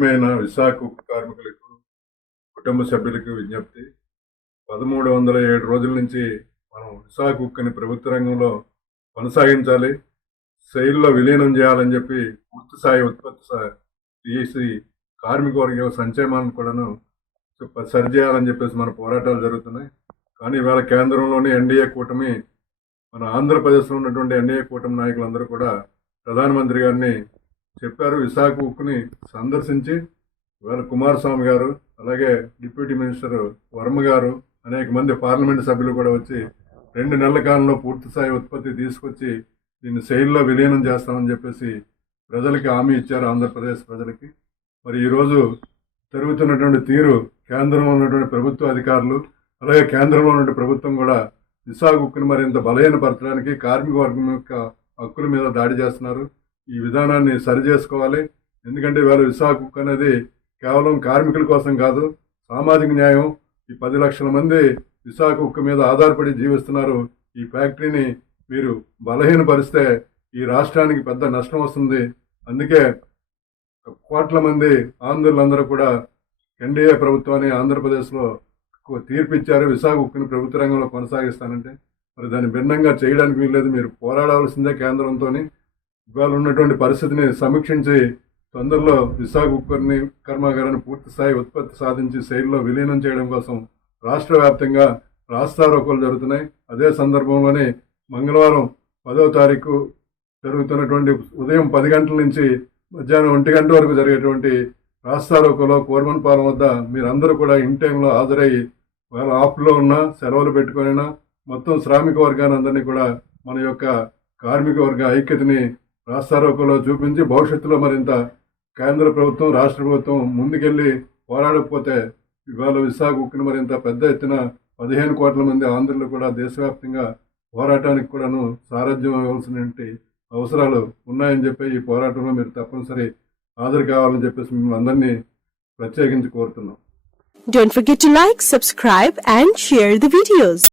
విశాఖ ఉక్కు కార్మికులకు కుటుంబ సభ్యులకు విజ్ఞప్తి. పదమూడు వందల ఏడు రోజుల నుంచి మనం విశాఖ ఉక్కుని ప్రభుత్వ రంగంలో కొనసాగించాలి. శైలిలో విలీనం చేయాలని చెప్పి పూర్తి స్థాయి ఉత్పత్తి తీసి కార్మిక వర్గ సంక్షేమాన్ని కూడాను సరిచేయాలని చెప్పేసి మన పోరాటాలు జరుగుతున్నాయి. కానీ ఇవాళ కేంద్రంలోని ఎన్డీఏ కూటమి మన ఆంధ్రప్రదేశ్లో ఉన్నటువంటి ఎన్డీఏ కూటమి నాయకులందరూ కూడా ప్రధానమంత్రి గారిని చెప్పారు విశాఖ ఉక్కుని సందర్శించి ఇవాళ కుమారస్వామి గారు అలాగే డిప్యూటీ మినిస్టర్ వర్మ గారు అనేక మంది పార్లమెంట్ సభ్యులు కూడా వచ్చి రెండు నెలల కాలంలో పూర్తి స్థాయి ఉత్పత్తి తీసుకొచ్చి దీన్ని శైలిలో విలీనం చేస్తామని చెప్పేసి ప్రజలకి హామీ ఇచ్చారు ఆంధ్రప్రదేశ్ ప్రజలకి. మరి ఈరోజు జరుగుతున్నటువంటి తీరు కేంద్రంలో ఉన్నటువంటి ప్రభుత్వ అధికారులు అలాగే కేంద్రంలో ఉన్నటువంటి ప్రభుత్వం కూడా విశాఖ ఉక్కుని మరింత బలహీనపరచడానికి కార్మిక వర్గం యొక్క హక్కుల మీద దాడి చేస్తున్నారు. ఈ విధానాన్ని సరి చేసుకోవాలి. ఎందుకంటే ఇవాళ విశాఖ కుక్ అనేది కేవలం కార్మికుల కోసం కాదు సామాజిక న్యాయం. ఈ పది లక్షల మంది విశాఖ ఉక్కు మీద ఆధారపడి జీవిస్తున్నారు. ఈ ఫ్యాక్టరీని మీరు బలహీనపరిస్తే ఈ రాష్ట్రానికి పెద్ద నష్టం వస్తుంది. అందుకే కోట్ల మంది ఆంధ్రులందరూ కూడా ఎన్డీఏ ప్రభుత్వాన్ని ఆంధ్రప్రదేశ్లో తీర్పు ఇచ్చారు విశాఖ ఉక్కుని ప్రభుత్వ రంగంలో కొనసాగిస్తానంటే మరి దాన్ని భిన్నంగా చేయడానికి వీల్లేదు. మీరు పోరాడవలసిందే కేంద్రంతో ఇవాళ ఉన్నటువంటి పరిస్థితిని సమీక్షించి తొందరలో విశాఖ ఉక్కర్ని కర్మాగారాన్ని పూర్తి స్థాయి ఉత్పత్తి సాధించి శైలిలో విలీనం చేయడం కోసం రాష్ట్ర వ్యాప్తంగా రాస్తారోకలు జరుగుతున్నాయి. అదే సందర్భంలోనే మంగళవారం పదవ తారీఖు జరుగుతున్నటువంటి ఉదయం పది గంటల నుంచి మధ్యాహ్నం ఒంటి గంట వరకు జరిగేటువంటి రాస్తారోకలో కోర్మన్పాలెం వద్ద మీరందరూ కూడా ఇన్ టైంలో హాజరయ్యి వాళ్ళ ఆఫ్లో ఉన్న సెలవులు పెట్టుకొనినా మొత్తం శ్రామిక వర్గాన్ని అందరినీ కూడా మన యొక్క కార్మిక వర్గ ఐక్యతని రాస్తారోకోలో చూపించి భవిష్యత్తులో మరింత కేంద్ర ప్రభుత్వం రాష్ట్ర ప్రభుత్వం ముందుకెళ్ళి పోరాడకపోతే ఇవాళ విశాఖ ఉక్కుని మరింత పెద్ద ఎత్తున పదిహేను కోట్ల మంది ఆంధ్రులు కూడా దేశవ్యాప్తంగా పోరాటానికి కూడాను సారథ్యం ఇవ్వాల్సినటువంటి అవసరాలు ఉన్నాయని చెప్పి ఈ పోరాటంలో మీరు తప్పనిసరి హాజరు కావాలని చెప్పేసి మిమ్మల్ని అందరినీ ప్రత్యేకించి కోరుతున్నాం Don't forget to like, subscribe and share the videos.